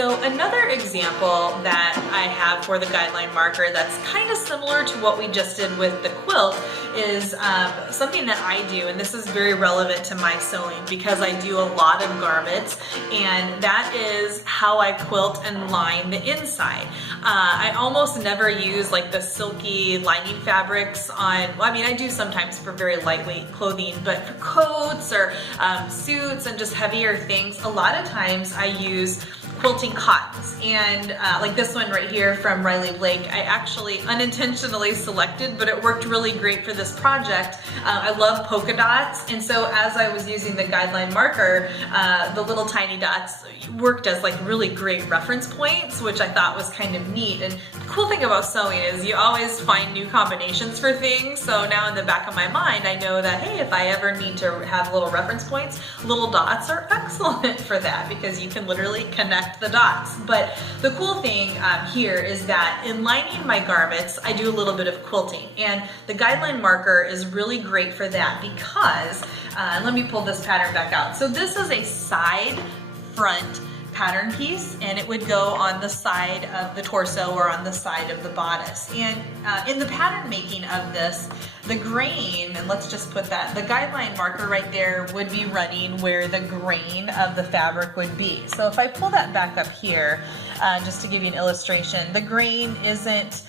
So another example that I have for the guideline marker that's kind of similar to what we just did with the quilt is something that I do, and this is very relevant to my sewing because I do a lot of garments, and that is how I quilt and line the inside. I almost never use like the silky lining fabrics on, well, I mean I do sometimes for very lightweight clothing, but for coats or suits and just heavier things, a lot of times I use quilting cottons, and like this one right here from Riley Blake, I actually unintentionally selected, but it worked really great for this project. I love polka dots, and so as I was using the guideline marker, the little tiny dots worked as like really great reference points, which I thought was kind of neat. And the cool thing about sewing is you always find new combinations for things, so now in the back of my mind I know that, hey, if I ever need to have little reference points, little dots are excellent for that because you can literally connect the dots. But the cool thing here is that in lining my garments, I do a little bit of quilting, and the guideline marker is really great for that because, let me pull this pattern back out. So this is a side front pattern piece, and it would go on the side of the torso or on the side of the bodice. And in the pattern making of this, the grain, and let's just put that, the guideline marker right there would be running where the grain of the fabric would be. So if I pull that back up here, just to give you an illustration, the grain isn't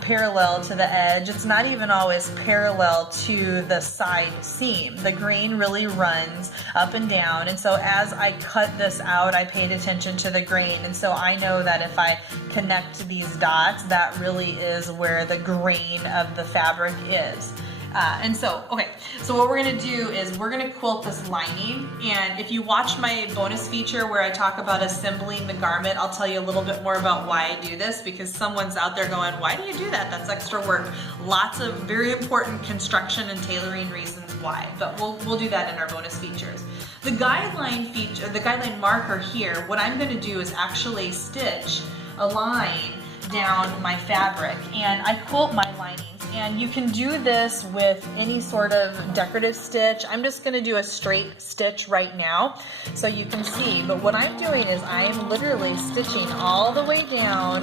parallel to the edge. It's not even always parallel to the side seam. The grain really runs up and down, and so as I cut this out, I paid attention to the grain, and so I know that if I connect these dots, that really is where the grain of the fabric is. And so, okay, so what we're gonna do is we're gonna quilt this lining, and if you watch my bonus feature where I talk about assembling the garment, I'll tell you a little bit more about why I do this, because someone's out there going, why do you do that? That's extra work. Lots of very important construction and tailoring reasons why, but we'll do that in our bonus features. The guideline feature, the guideline marker here, what I'm gonna do is actually stitch a line down my fabric, and I quilt my linings. And you can do this with any sort of decorative stitch. I'm just going to do a straight stitch right now so you can see. But what I'm doing is I am literally stitching all the way down,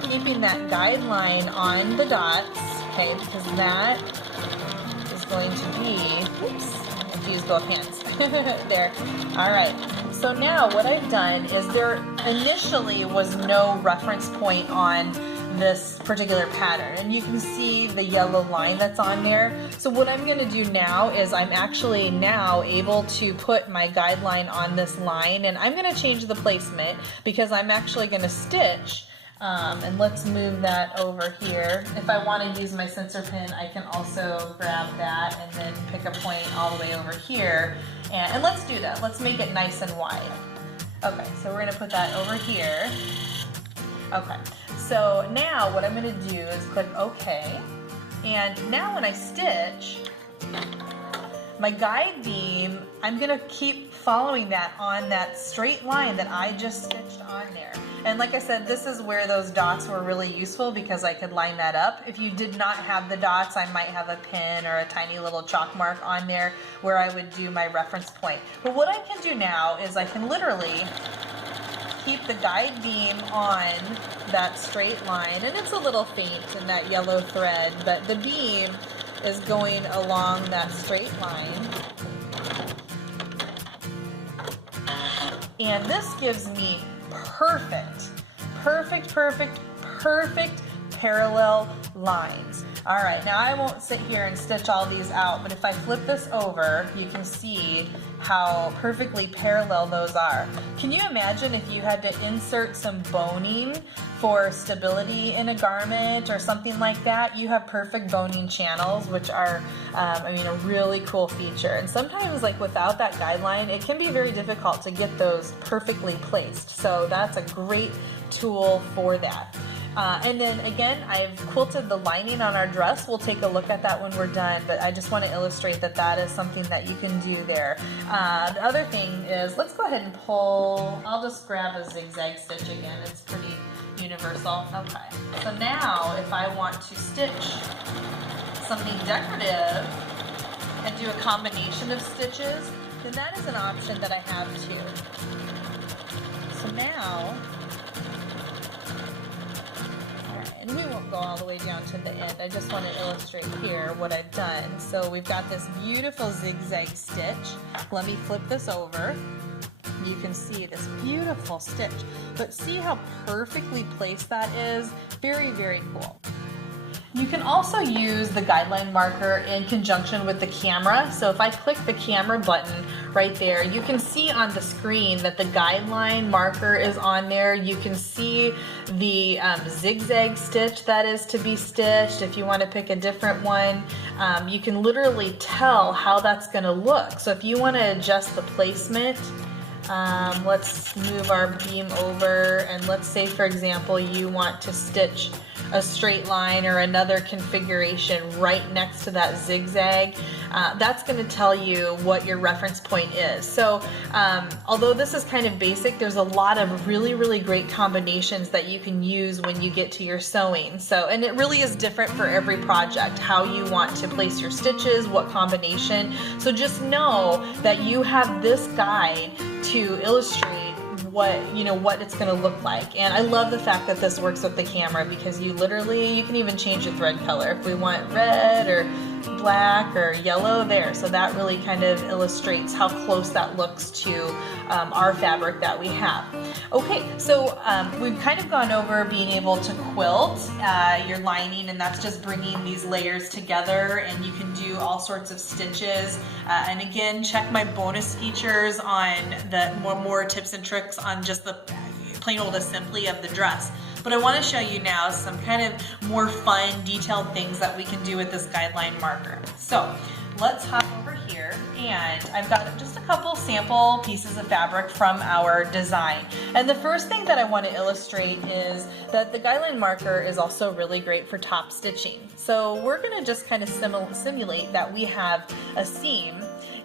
keeping that guideline on the dots, okay, because that is going to be, oops, I have to use both hands, there, all right. So now what I've done is there initially was no reference point on this particular pattern, and you can see the yellow line that's on there. So what I'm going to do now is I'm actually now able to put my guideline on this line, and I'm going to change the placement because I'm actually going to stitch, and let's move that over here. If I want to use my sensor pin, I can also grab that and then pick a point all the way over here, and let's do that. Let's make it nice and wide. Okay, so we're going to put that over here. Okay, so now what I'm going to do is click OK, and now when I stitch, my guide beam, I'm going to keep following that on that straight line that I just stitched on there. And like I said, this is where those dots were really useful because I could line that up. If you did not have the dots, I might have a pin or a tiny little chalk mark on there where I would do my reference point. But what I can do now is I can literally keep the guide beam on that straight line, and it's a little faint in that yellow thread, but the beam is going along that straight line, and this gives me perfect parallel lines. All right, now I won't sit here and stitch all these out, but if I flip this over, you can see how perfectly parallel those are. Can you imagine if you had to insert some boning for stability in a garment or something like that? You have perfect boning channels, which are, I mean, a really cool feature. And sometimes, like without that guideline, it can be very difficult to get those perfectly placed. So that's a great tool for that. And then again, I've quilted the lining on our dress. We'll take a look at that when we're done, but I just want to illustrate that that is something that you can do there. The other thing is, let's go ahead and pull, I'll just grab a zigzag stitch again. It's pretty universal. Okay, so now if I want to stitch something decorative and do a combination of stitches, then that is an option that I have too. So now, and we won't go all the way down to the end. I just want to illustrate here what I've done. So we've got this beautiful zigzag stitch. Let me flip this over. You can see this beautiful stitch, but see how perfectly placed that is? Very, very cool. You can also use the guideline marker in conjunction with the camera. So if I click the camera button right there, you can see on the screen that the guideline marker is on there. You can see the zigzag stitch that is to be stitched. If you want to pick a different one, you can literally tell how that's going to look. So if you want to adjust the placement, let's move our beam over, and let's say, for example, you want to stitch a straight line or another configuration right next to that zigzag. That's going to tell you what your reference point is. So although this is kind of basic, there's a lot of really, really great combinations that you can use when you get to your sewing. So, and it really is different for every project, how you want to place your stitches, what combination. So just know that you have this guide to illustrate what it's going to look like. And I love the fact that this works with the camera, because you can even change your thread color if we want red or black or yellow there. So that really kind of illustrates how close that looks to our fabric that we have. Okay, so we've kind of gone over being able to quilt your lining, and that's just bringing these layers together, and you can do all sorts of stitches. And again, check my bonus features on the more tips and tricks on just the plain old assembly of the dress. But I want to show you now some kind of more fun, detailed things that we can do with this guideline marker. So let's hop over here, and I've got just a couple sample pieces of fabric from our design. And the first thing that I want to illustrate is that the guideline marker is also really great for top stitching. So we're going to just kind of simulate that we have a seam.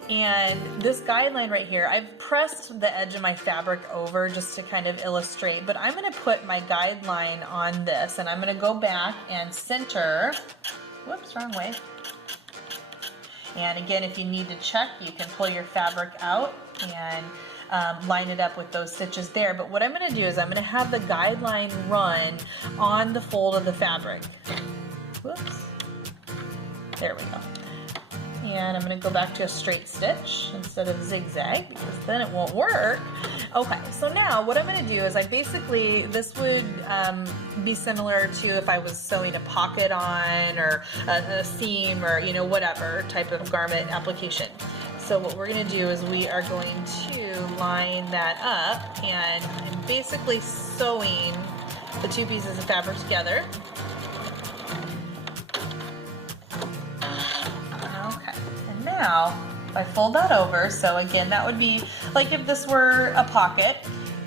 And this guideline right here, I've pressed the edge of my fabric over just to kind of illustrate, but I'm going to put my guideline on this, and I'm going to go back and center, whoops, wrong way. And again, if you need to check, you can pull your fabric out and line it up with those stitches there. But what I'm going to do is I'm going to have the guideline run on the fold of the fabric. Whoops. There we go. And I'm going to go back to a straight stitch instead of zigzag, because then it won't work. Okay, so now what I'm going to do is this would be similar to if I was sewing a pocket on, or a seam, or whatever type of garment application. So what we're going to do is we are going to line that up, and I'm basically sewing the two pieces of fabric together. Now, if I fold that over, so again, that would be like if this were a pocket,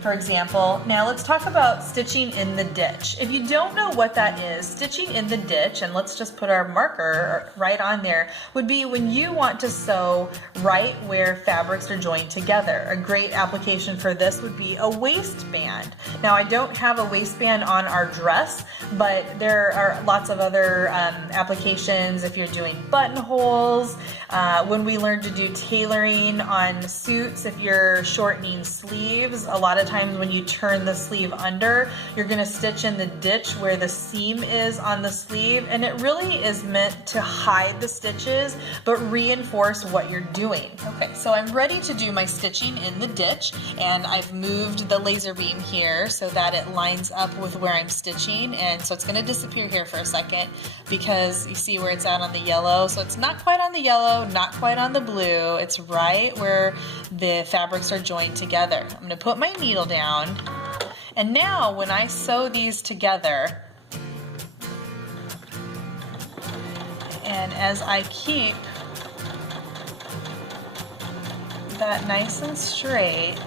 for example. Now let's talk about stitching in the ditch. If you don't know what that is, stitching in the ditch, and let's just put our marker right on there, would be when you want to sew right where fabrics are joined together. A great application for this would be a waistband. Now I don't have a waistband on our dress, but there are lots of other applications if you're doing buttonholes. When we learn to do tailoring on suits, if you're shortening sleeves, a lot of times when you turn the sleeve under, you're going to stitch in the ditch where the seam is on the sleeve, and it really is meant to hide the stitches but reinforce what you're doing. Okay, so I'm ready to do my stitching in the ditch, and I've moved the laser beam here so that it lines up with where I'm stitching, and so it's going to disappear here for a second because you see where it's at on the yellow. So it's not quite on the yellow, not quite on the blue, it's right where the fabrics are joined together. I'm going to put my needle down, and now when I sew these together, and as I keep that nice and straight,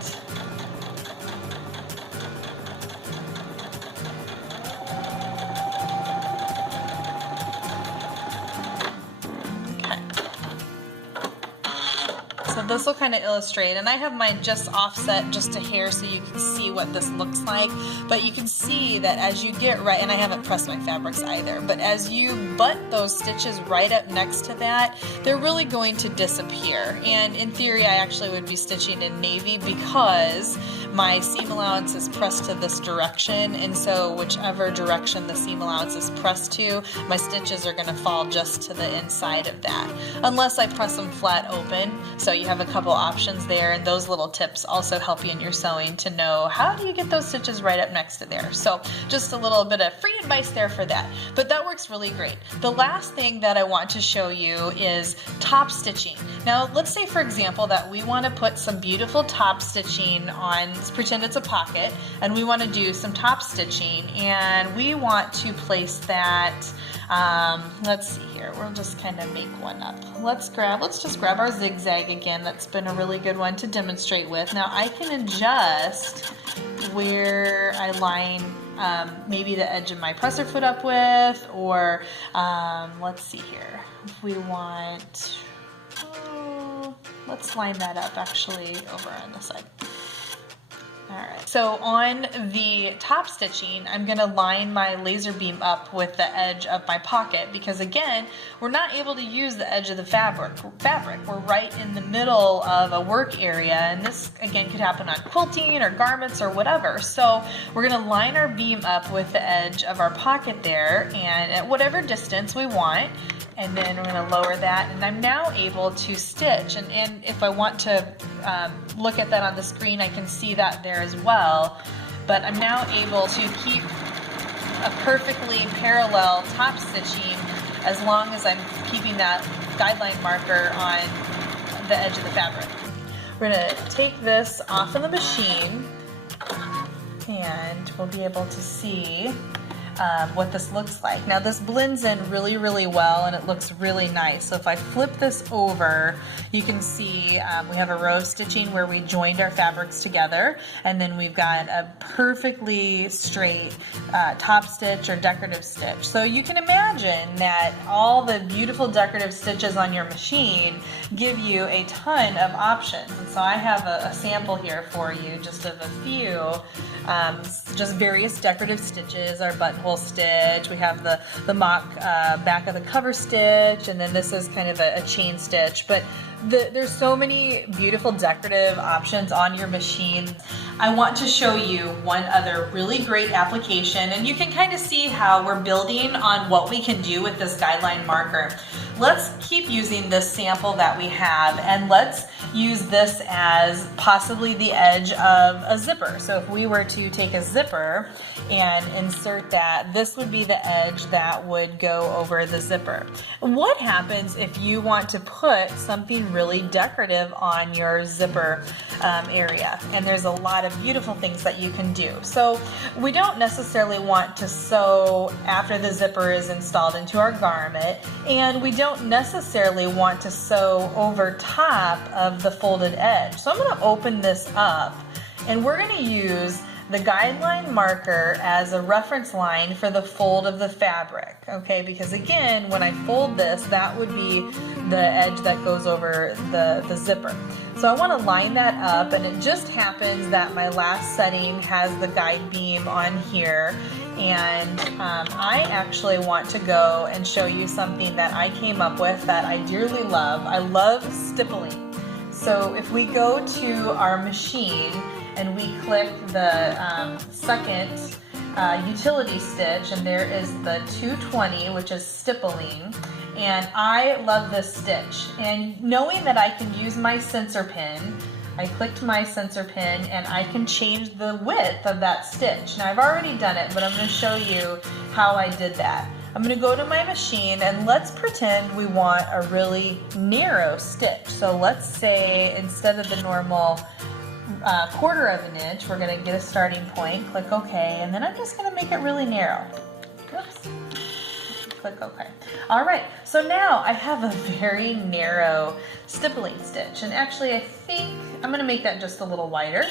so this will kind of illustrate, and I have mine just offset just a hair so you can see what this looks like, but you can see that as you get right, and I haven't pressed my fabrics either, but as you butt those stitches right up next to that, they're really going to disappear. And in theory, I actually would be stitching in navy because my seam allowance is pressed to this direction, and so whichever direction the seam allowance is pressed to, my stitches are going to fall just to the inside of that, unless I press them flat open. So you have a couple options there, and those little tips also help you in your sewing to know how do you get those stitches right up next to there. So just a little bit of free advice there for that, but that works really great. The last thing that I want to show you is top stitching. Now let's say, for example, that we want to put some beautiful top stitching on, let's pretend it's a pocket, and we want to do some top stitching, and we want to place that, let's see here, we'll just kind of make one up. Let's just grab our zigzag again. That's been a really good one to demonstrate with. Now I can adjust where I line maybe the edge of my presser foot up with, or let's see here, if we want, let's line that up actually over on this side. Alright, so on the top stitching, I'm going to line my laser beam up with the edge of my pocket, because again, we're not able to use the edge of the fabric. We're right in the middle of a work area, and this again could happen on quilting or garments or whatever. So we're going to line our beam up with the edge of our pocket there, and at whatever distance we want. And then we're going to lower that, and I'm now able to stitch, and if I want to look at that on the screen, I can see that there as well, but I'm now able to keep a perfectly parallel top stitching as long as I'm keeping that guideline marker on the edge of the fabric. We're going to take this off of the machine, and we'll be able to see what this looks like. Now this blends in really, really well, and it looks really nice. So if I flip this over, you can see we have a row of stitching where we joined our fabrics together, and then we've got a perfectly straight top stitch or decorative stitch. So you can imagine that all the beautiful decorative stitches on your machine give you a ton of options. And so I have a sample here for you, just of a few, just various decorative stitches. Our buttonhole stitch, we have the mock back of the cover stitch, and then this is kind of a chain stitch. But there's so many beautiful decorative options on your machine. I want to show you one other really great application, and you can kind of see how we're building on what we can do with this guideline marker. Let's keep using this sample that we have, and let's use this as possibly the edge of a zipper. So if we were to take a zipper and insert that, this would be the edge that would go over the zipper. What happens if you want to put something really decorative on your zipper area? And there's a lot of beautiful things that you can do. So we don't necessarily want to sew after the zipper is installed into our garment, and we don't necessarily want to sew over top of the folded edge. So I'm going to open this up, and we're going to use the guideline marker as a reference line for the fold of the fabric, okay? Because again, when I fold this, that would be the edge that goes over the zipper. So I want to line that up, and it just happens that my last setting has the guide beam on here, and I actually want to go and show you something that I came up with that I dearly love. I love stippling. So if we go to our machine and we click the second utility stitch, and there is the 220, which is stippling, and I love this stitch. And knowing that I can use my sensor pin, I clicked my sensor pin, and I can change the width of that stitch. Now I've already done it, but I'm going to show you how I did that. I'm going to go to my machine, and let's pretend we want a really narrow stitch. So let's say instead of the normal 1/4 of an inch, we're going to get a starting point, click OK, and then I'm just going to make it really narrow. Whoops. Click OK. Alright, so now I have a very narrow stippling stitch, and actually I think I'm going to make that just a little wider.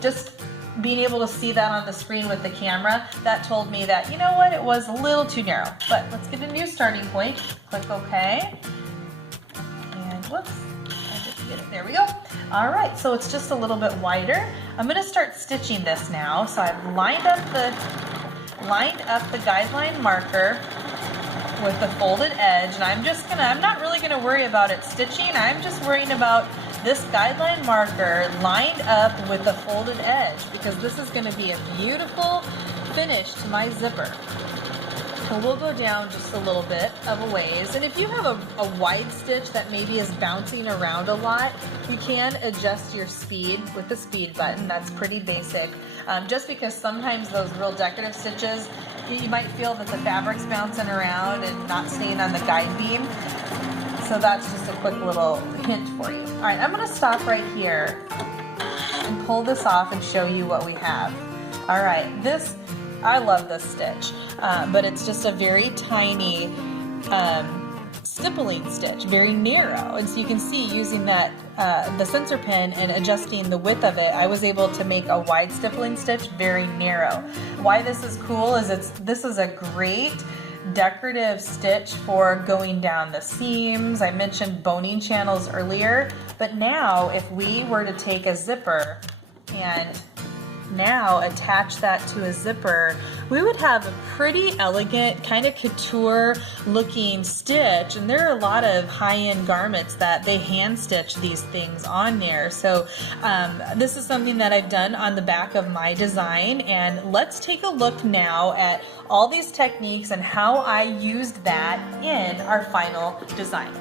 Just being able to see that on the screen with the camera, that told me that, you know what, it was a little too narrow. But let's get a new starting point, click OK, and whoops, I just get it, there we go. Alright, so it's just a little bit wider. I'm going to start stitching this now. So I've lined up the guideline marker with the folded edge, and I'm not really going to worry about it stitching. I'm just worrying about this guideline marker lined up with the folded edge, because this is going to be a beautiful finish to my zipper. So we'll go down just a little bit of a ways, and if you have a wide stitch that maybe is bouncing around a lot, you can adjust your speed with the speed button. That's pretty basic, just because sometimes those real decorative stitches, you might feel that the fabric's bouncing around and not staying on the guide beam. So that's just a quick little hint for you. All right, I'm going to stop right here and pull this off and show you what we have. All right, I love this stitch, but it's just a very tiny stippling stitch, very narrow. And so you can see, using that the sensor pin and adjusting the width of it, I was able to make a wide stippling stitch very narrow. Why this is cool is this is a great decorative stitch for going down the seams. I mentioned boning channels earlier, but now if we were to take a zipper and now attach that to a zipper, we would have a pretty elegant, kind of couture looking stitch. And there are a lot of high-end garments that they hand stitch these things on there. So this is something that I've done on the back of my design, and let's take a look now at all these techniques and how I used that in our final design.